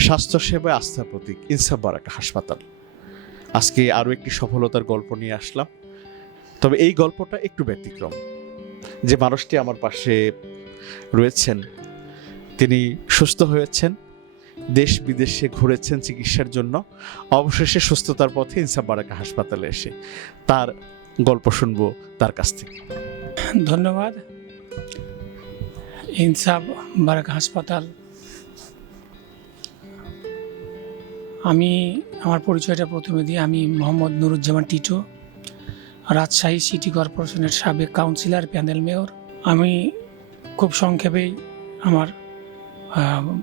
স্বাস্থ্যসেবায় আস্থার প্রতীক, ইনসাফ বারাকা, হাসপাতাল। আজকে আরও একটি সফলতার গল্প নিয়ে আসলাম। তবে এই গল্পটা একটু ব্যতিক্রম। যে মানুষটি আমার পাশে রয়েছেন, তিনি সুস্থ হয়েছেন, দেশ বিদেশে ঘুরেছেন চিকিৎসার জন্য, অবশেষে সুস্থতার পথে ইনসাফ বারাকা হাসপাতালে এসে তার গল্প শুনব তার কাছ থেকে। ধন্যবাদ। ইনসাফ বারাকা হাসপাতাল আমি, আমার পরিচয়টা প্রথমে দিই। আমি মোহাম্মদ নুরুজ্জামান টিটো, রাজশাহী সিটি কর্পোরেশনের সাবেক কাউন্সিলর, প্যানেল মেয়র। আমি খুব সংক্ষেপেই আমার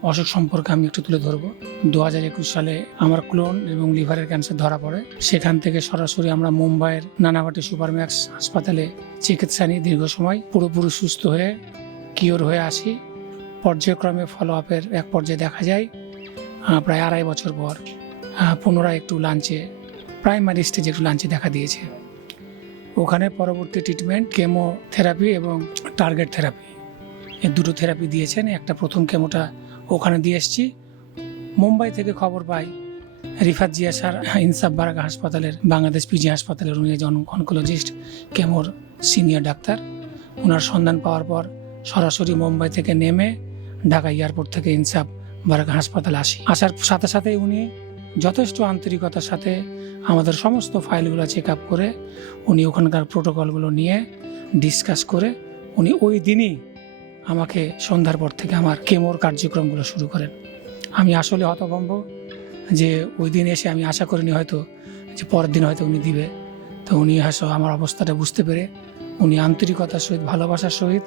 অসুখ সম্পর্কে আমি একটু তুলে ধরবো। দু হাজার একুশ সালে আমার ক্লোন এবং লিভারের ক্যান্সার ধরা পড়ে। সেখান থেকে সরাসরি আমরা মুম্বাইয়ের নানাবাটি সুপারম্যাক্স হাসপাতালে চিকিৎসা নিয়ে দীর্ঘ সময় পুরোপুরি সুস্থ হয়ে, কিওর হয়ে আসি। পর্যায়ক্রমে ফলো আপের এক পর্যায়ে দেখা যায়। প্রায় আড়াই বছর পর আহ, পুনরায় একটু লাঞ্চে প্রাইমারি স্টেজে একটু লাঞ্চে দেখা দিয়েছে। ওখানে পরবর্তী ট্রিটমেন্ট কেমোথেরাপি এবং টার্গেট থেরাপি এই দুটো থেরাপি দিয়েছেন একটা প্রথম কেমোটা ওখানে দিয়ে এসেছি। মুম্বাই থেকে খবর পাই রিফাত জিয়া স্যার ইনসাফ বারাকা হাসপাতালের বাংলাদেশ পিজি হাসপাতালের উনি একজন অনকোলজিস্ট কেমোর সিনিয়র ডাক্তার। ওনার সন্ধান পাওয়ার পর সরাসরি মুম্বাই থেকে নেমে ঢাকা এয়ারপোর্ট থেকে ইনসাফ বারাকা হাসপাতালে আসি। আসার সাথে সাথে উনি যথেষ্ট আন্তরিকতার সাথে আমাদের সমস্ত ফাইলগুলো চেক আপ করে উনি ওখানকার প্রোটোকলগুলো নিয়ে ডিসকাস করে উনি ওই দিনই আমাকে সন্ধ্যার পর থেকে আমার কেমোর কার্যক্রমগুলো শুরু করেন। আমি আসলে হতভম্ব যে ওই দিন এসে আমি আশা করিনি হয়তো যে পরের দিন হয়তো উনি দিবে। তো উনি হয়তো আমার অবস্থাটা বুঝতে পেরে উনি আন্তরিকতার সহিত, ভালোবাসার সহিত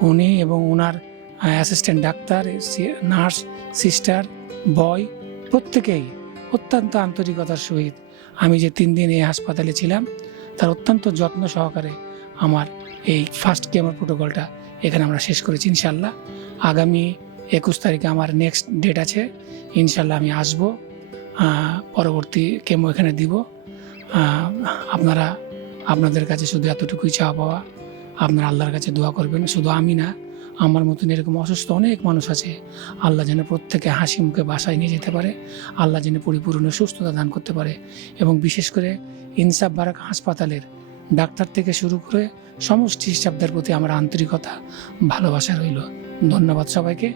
উনি এবং ওনার assistant doctor nurse sister boy প্রত্যেকেই অত্যন্ত আন্তরিকতার সহিত আমি যে তিন দিন এই হাসপাতালে ছিলাম, তার অত্যন্ত যত্ন সহকারে আমার এই ফার্স্ট কেমোর প্রোটোকলটা এখানে আমরা শেষ করেছি ইনশাল্লাহ আগামী একুশ তারিখে আমার নেক্সট ডেট আছে ইনশাল্লাহ আমি আসব পরবর্তী কেমো এখানে দিব। আপনারা, আপনাদের কাছে শুধু এতটুকুই চাওয়া পাওয়া আপনারা আল্লাহর কাছে দোয়া করবেন, শুধু আমি না আমার মতন এরকম অসুস্থ অনেক মানুষ আছে। আল্লাহ যেন প্রত্যেকে হাসি মুখে বাসায় নিয়ে যেতে পারে। আল্লাহ যেন পরিপূর্ণ সুস্থতা দান করতে পারে। এবং বিশেষ করে ইনসাফ বারাক হাসপাতালের ডাক্তার থেকে শুরু করে সমষ্টি হিসাবদের প্রতি আমার আন্তরিকতা, ভালোবাসা রইল। ধন্যবাদ সবাইকে।